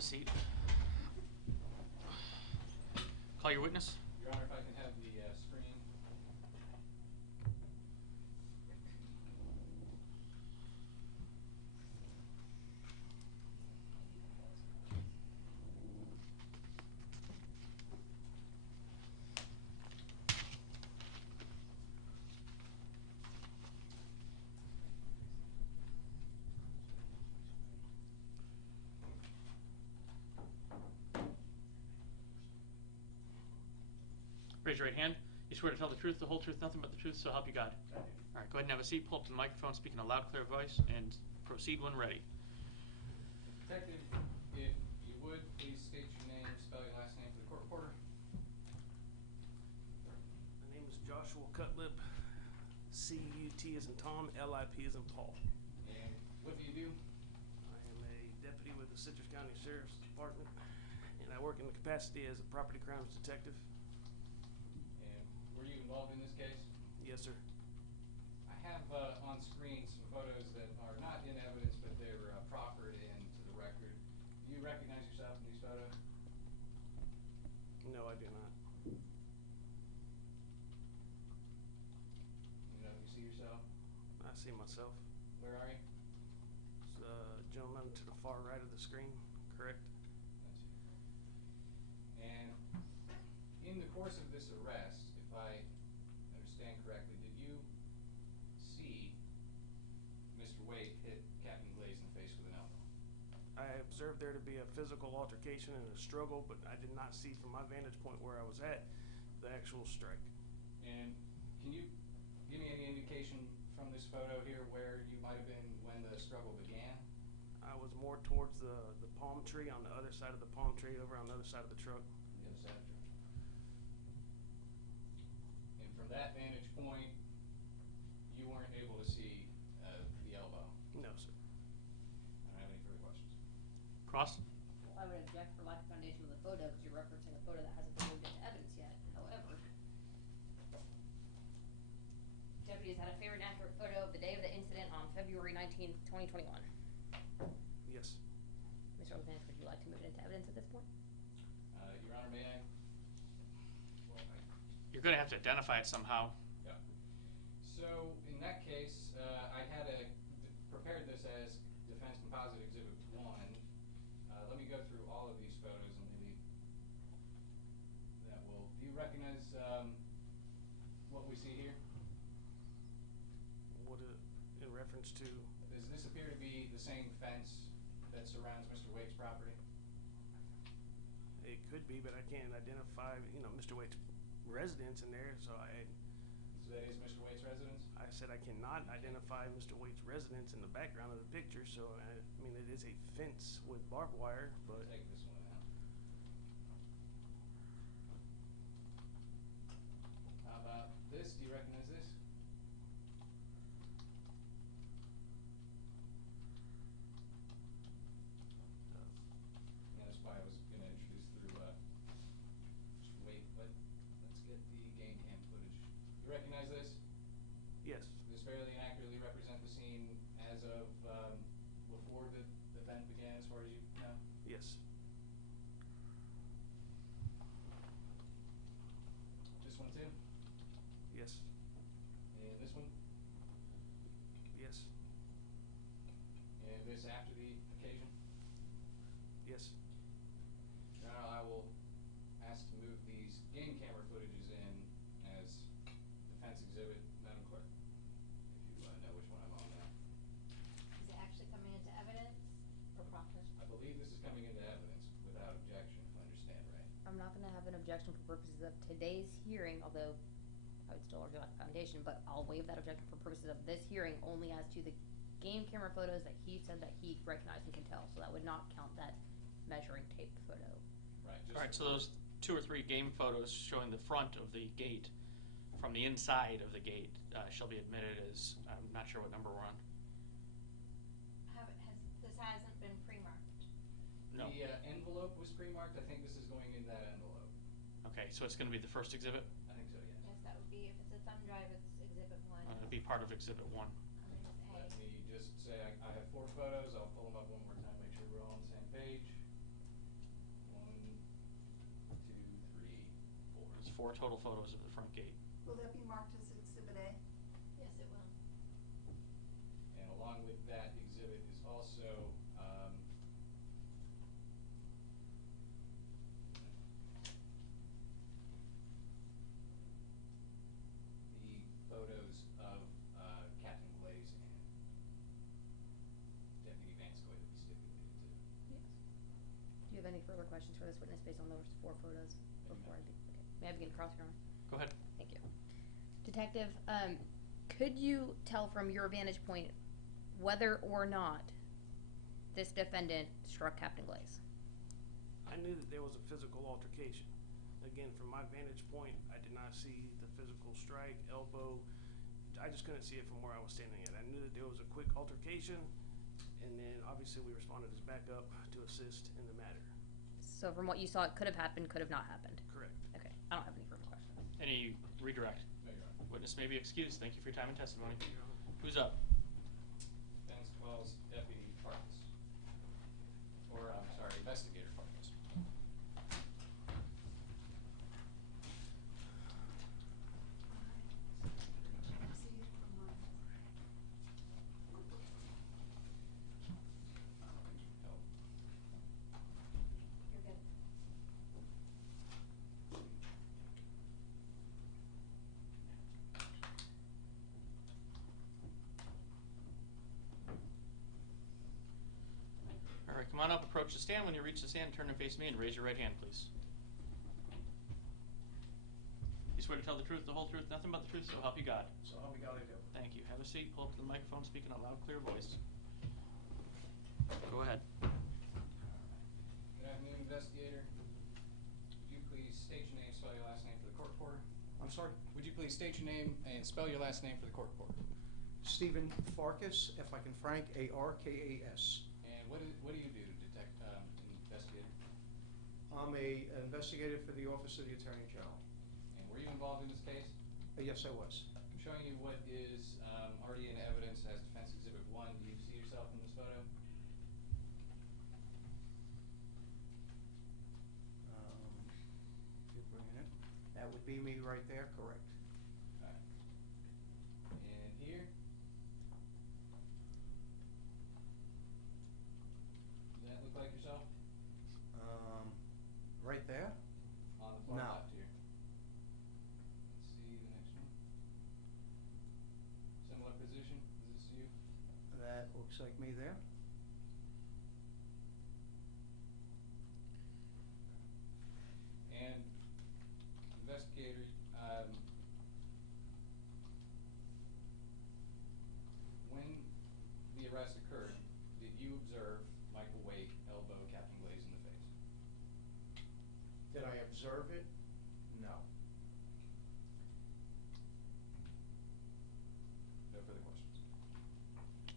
a seat. Call your witness. Your Honor, if I can have the screen. Raise your right hand. You swear to tell the truth, the whole truth, nothing but the truth, so help you God. I do. All right, go ahead and have a seat. Pull up to the microphone, speak in a loud, clear voice, and proceed when ready. Detective, if you would, please state your name, spell your last name for the court reporter. My name is Joshua Cutlip, C-U-T as in Tom, L-I-P as in Paul. And what do you do? I am a deputy with the Citrus County Sheriff's Department, and I work in the capacity as a property crimes detective. And were you involved in this case? Yes, sir. I have on screen some photos that are not in evidence, but they were proffered into the record. Do you recognize yourself in these photos? No, I do not. You know, you see yourself? I see myself. Where are you? It's the gentleman to the far right of the screen, correct? That's you. And in the course of this arrest, if I understand correctly, did you see Mr. Waite hit Captain Glaze in the face with an elbow? I observed there to be a physical altercation and a struggle, but I did not see from my vantage point where I was at the actual strike. And can you give me any indication from this photo here where you might have been when the struggle began? I was more towards the palm tree, on the other side of the palm tree, over on the other side of the truck. The other side of the truck. And from that vantage point, you weren't able to see the elbow. No, sir. I don't have any further questions. Cross. Well, I would object for lack of foundation of the photo because you're referencing a photo that hasn't been moved into evidence yet. However, deputies had a fair and accurate photo of the day of the incident on February 19th, 2021. Yes. Mr. Oldman, would you like to move it into evidence at this point? Your Honor, may I? Well, You're going to have to identify it somehow. yeah. So in that case, I had prepared this as Defense Composite Exhibit 1. Let me go through all of these photos and maybe that will. Do you recognize what we see here? What, in reference to? Does this appear to be the same fence that surrounds Mr. Waite's property? It could be, but I can't identify, Mr. Waite's residence in there, so So that is Mr. Waite's residence? I said I cannot identify Mr. Waite's residence in the background of the picture, so it is a fence with barbed wire, but Take this one out. How about this? Do you recognize this? Yeah, that's why I was going to introduce through Mr. Waite, but let's get the game cam footage. You recognize this? yes, Does this fairly and accurately represent the scene as of before the event began, as far as you know? yes, This one too? yes, And this one? yes, And this after the occasion? yes. Your Honor, I will ask to move these game camera footages in as defense exhibit. Madam Clerk, if you know which one I'm on now. Is it actually coming into evidence or proffer? I believe this is coming into evidence without objection, if I understand right. I'm not going to have an objection for purposes of today's hearing, although I would still argue lack of foundation, but I'll waive that objection for purposes of this hearing only as to the game camera photos that he said that he recognized and can tell. So that would not count that measuring tape photo. Right. All right, so those 2 or 3 game photos showing the front of the gate from the inside of the gate shall be admitted as, I'm not sure what number we're on. This hasn't been pre-marked. No. The envelope was pre-marked. I think this is going in that envelope. Okay, so it's going to be the first exhibit? I think so, yes. Yes, that would be, if it's a thumb drive, it's exhibit 1. It'll be part of exhibit 1. It's A. Let me just say I have 4 photos. I'll pull them up one more time, make sure we're all on the same page. 4 total photos of the front gate. Will that be marked as Exhibit A? Yes, it will. And along with that exhibit is also, the photos of, Captain Glaze and Deputy Vanscoy that we stipulated to. Yes. Do you have any further questions for this witness based on those 4 photos before I okay. May I begin cross, Your Honor? Go ahead. Thank you. Detective, could you tell from your vantage point whether or not this defendant struck Captain Glaze? I knew that there was a physical altercation. Again, from my vantage point, I did not see the physical strike, elbow. I just couldn't see it from where I was standing at. I knew that there was a quick altercation, and then obviously we responded as backup to assist in the matter. So from what you saw, it could have happened, could have not happened. Correct. Okay, I don't have any further questions. Any redirect? No, Your Honor. Witness may be excused. Thank you for your time and testimony. Who's up? Defense calls Deputy Farkas. Or, I'm sorry, Investigator Farkas. Oh, You're good. All right, come on up, approach the stand. When you reach the stand, turn and face me and raise your right hand, please. You swear to tell the truth, the whole truth, nothing but the truth, so help you God. So help me God, I do. Thank you. Have a seat, pull up to the microphone, speak in a loud, clear voice. Go ahead. Good afternoon, Investigator. Would you please state your name, spell your last name for the court reporter? I'm sorry, Would you please state your name and spell your last name for the court reporter? Stephen Farkas, F like in Frank, A-R-K-A-S. And what do you do, Investigator? I'm a investigator for the Office of the Attorney General. And were you involved in this case? Yes, I was. I'm showing you what is already in evidence as Defense Exhibit 1. Do you see yourself in this photo? You're bringing it. That would be me right there, correct. Alright. And here? Does that look like yourself? Right there? On the far No. left here. Let's see the next one. Similar position. Is this you? That looks like me there. And Investigator, when the arrest occurred, did you observe Michael Wake elbow Captain Glaze in the face? Did I observe it? No. No further questions.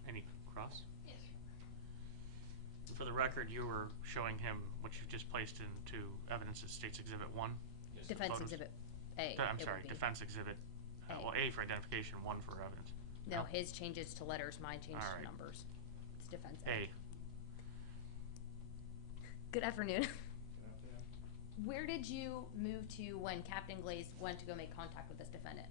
Any cross? Yes. For the record, you were showing him what you've just placed into evidence as State's Exhibit 1. Yes, sir. Defense Photos. Exhibit A. I'm it sorry, would be. Defense Exhibit, A. well, A for identification, 1 for evidence. No, his changes to letters, mine changed All to right. numbers. It's Defense A. Good afternoon. Good afternoon. Where did you move to when Captain Glaze went to go make contact with this defendant?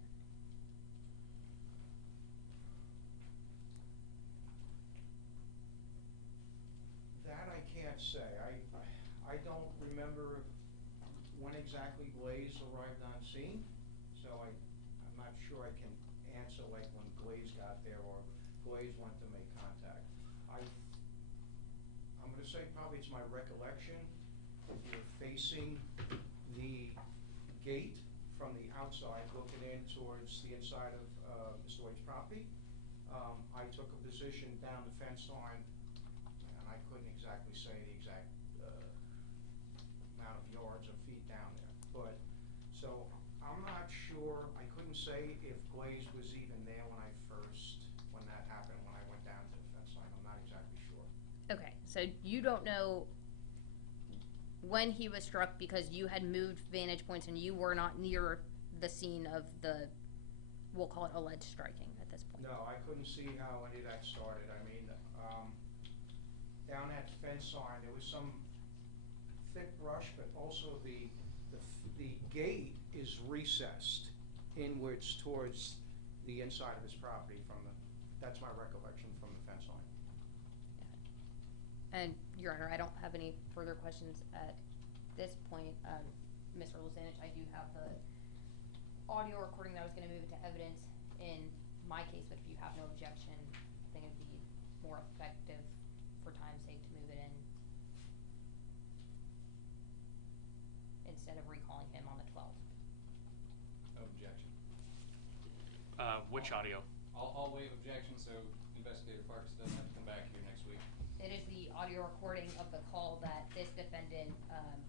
That I can't say. I don't remember when exactly Glaze arrived on scene, so I'm not sure I can answer like when Glaze got there or Glaze went to make contact. I'm gonna say probably it's my recollection, you're facing the gate from the outside, looking in towards the inside of Mr. Wade's property. I took a position down the fence line, and I couldn't exactly say the exact amount of yards or feet down there. But, so, I'm not sure, I couldn't say if Glaze was even there when that happened, when I went down to the fence line, I'm not exactly sure. Okay, so you don't know when he was struck because you had moved vantage points and you were not near the scene of the, we'll call it alleged striking at this point. No, I couldn't see how any of that started. I mean, down at the fence line, there was some thick brush, but also the gate is recessed inwards towards the inside of his property that's my recollection from the fence line. And Your Honor, I don't have any further questions at this point. Mr. Lusanich, I do have the audio recording that I was gonna move it to evidence in my case, but if you have no objection, I think it'd be more effective for time's sake to move it in instead of recalling him on the 12th. No objection. Which audio? I'll waive objection, so Investigator Parks doesn't have to come back here next week. It is the audio recording of the call that this defendant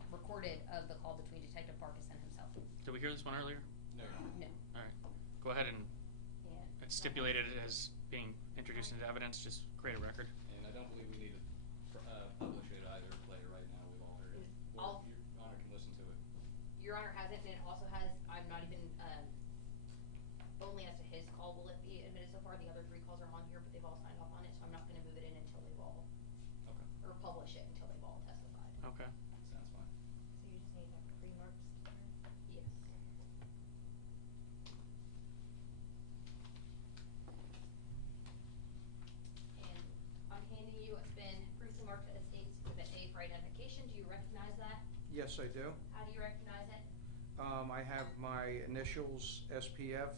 recorded of the call between Detective Farkas and himself. Did we hear this one earlier? No, Your Honor. No. All right. Go ahead and And stipulate it as being introduced into evidence. Just create a record. And I don't believe we need to publish it either, play it right now, we've all heard it. I'll- Or Your Honor can listen to it. Your Honor has it, and it also has, I'm not even, only as to his call will it be admitted so far. The other 3 calls are on here, but they've all signed off on it, so I'm not gonna move it in until they've all, Okay, or publish it until they've all testified. Okay. sounds fine. So you just need like remarks there? Yes. And I'm handing you what's been previously marked as Exhibit A for identification. Do you recognize that? Yes, I do. How do you recognize it? I have my initials, SPF,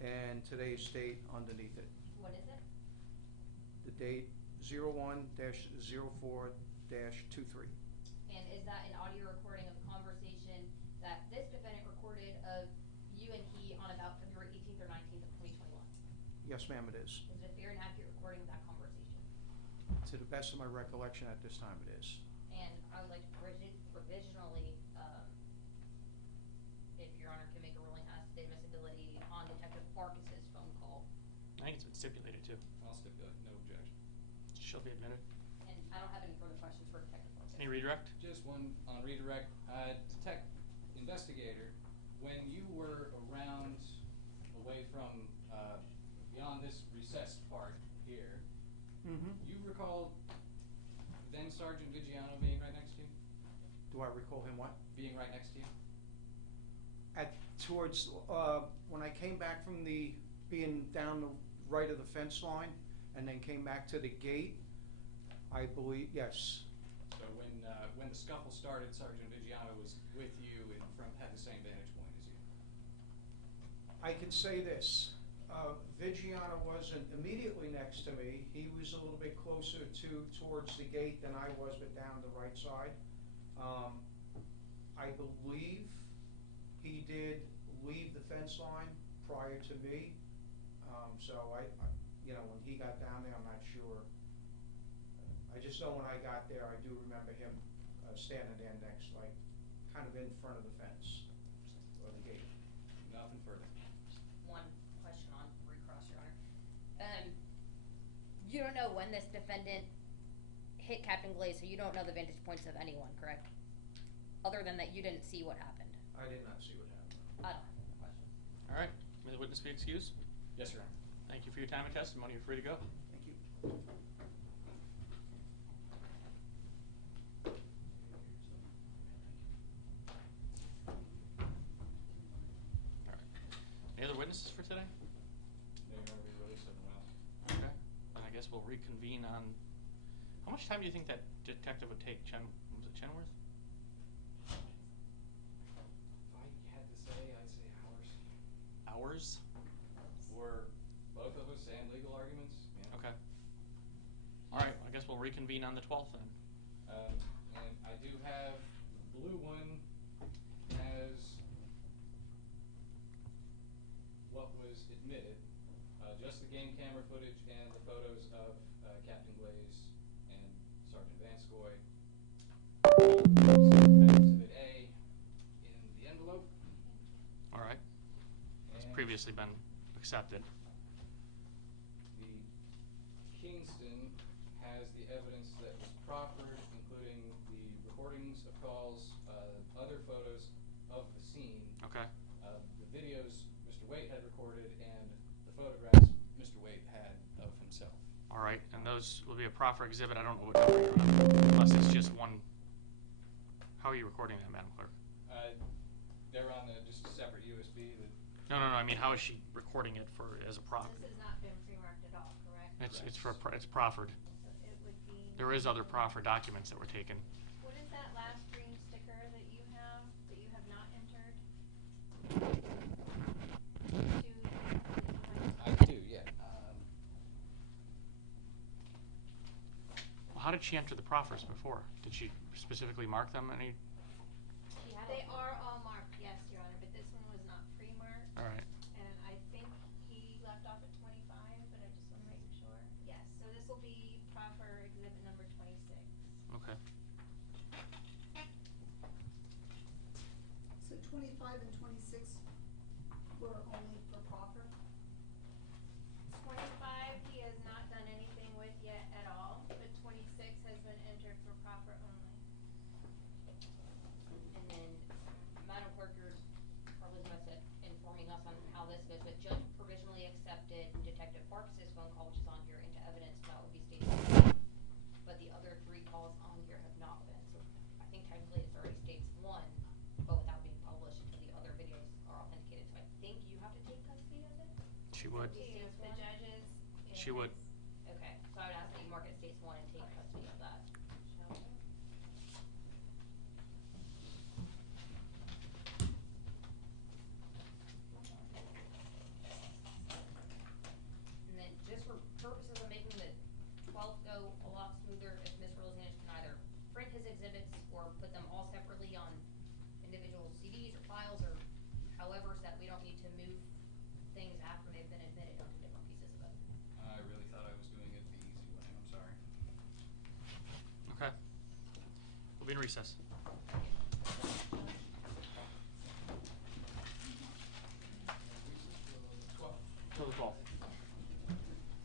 and today's date underneath it. What is it? The date 01-04-23. And is that an audio recording of a conversation that this defendant recorded of you and he on about February 18th or 19th of 2021? Yes, ma'am, it is. Is it a fair and accurate recording of that conversation? To the best of my recollection at this time, it is. And I would like to provisionally, if Your Honor can make a ruling as to the admissibility on Detective Farkas's phone call. I think it's been stipulated too. I'll stipulate, no objection. She'll be admitted. And I don't have any further questions for Detective Farkas. Any redirect? Just one on redirect. Investigator, when you were around, away from, beyond this recessed part here, you recall then Sergeant Vigiano being right next to you? Do I recall him what? Being right next to you? When I came back from being down the right of the fence line and then came back to the gate, I believe, yes. So when the scuffle started, Sergeant Vigiano was with you and had the same vantage point as you? I can say this, Vigiano wasn't immediately next to me. He was a little bit closer towards the gate than I was, but down the right side. I believe he did leave the fence line prior to me. So when he got down there, I'm not sure. I just know when I got there, I do remember him standing there next, like, kind of in front of the fence or the gate. Nothing further. One question on recross, Your Honor. You don't know when this defendant hit Captain Glaze, so you don't know the vantage points of anyone, correct? Other than that you didn't see what happened. I did not see what happened. I don't have any questions. All right. May the witness be excused. Yes, Your Honor. Thank you for your time and testimony. You're free to go. Thank you. All right. Any other witnesses for today? No, Your Honor, we release everyone else. Okay. Then I guess we'll reconvene on. How much time do you think that detective would take? Was it Chenworth? If I had to say, I'd say hours. Hours? For both of us and legal arguments, yeah. Okay. All right. I guess we'll reconvene on the 12th then. And I do have, the blue one has what was admitted, just the game camera footage and the photos of Captain Glaze and Sergeant Vanscoy. Exhibit A in the envelope. All right. It's And previously been accepted. the Kingston has the evidence that was proffered, including the recordings of calls, other photos of the scene, Okay. the videos Mr. Waite had recorded, and the photographs Mr. Waite had of himself. All right. And those will be a proffer exhibit. I don't know what number you're on, unless it's just one. How are you recording that, Madam Clerk? They're on just a separate USB that. No, I mean, how is she recording it as a prop? This has not been pre-marked at all, correct? It's proffered. So it would be. There is other proffer documents that were taken. What is that last green sticker that you have not entered? I do, yeah. Well, how did she enter the proffers before? Did she specifically mark them? They are all marked, yes, Your Honor, but this one was not pre-marked. All right. And I think he left off at 25, but I just want to make sure. Yes, so this will be proper exhibit number 26. Okay. So 25 and 26 were only for proffer? 25 he has not done anything with yet at all, but 26 has been entered for proper only. And then, Madam Clerk, you're probably the best at informing us on how this goes, but Judge provisionally accepted Detective Farkas's phone call, which is on here, into evidence, so that would be stage 1. But the other 3 calls on here have not been, so I think technically it's already stage 1, but without being published until the other videos are authenticated, so I think you have to take custody of it? She would. If the judges. She would. Okay, so I would ask that you mark it stage 1 and take custody of that. Shall we? And then just for purposes of making the 12th go a lot smoother, if Ms. Rosanish can either print his exhibits or put them all separately on individual CDs or files or however, so that we don't need to move things after they've been admitted onto different pieces of it. I really thought I was doing it the easy way, I'm sorry. Okay. We'll be in recess. Thank you.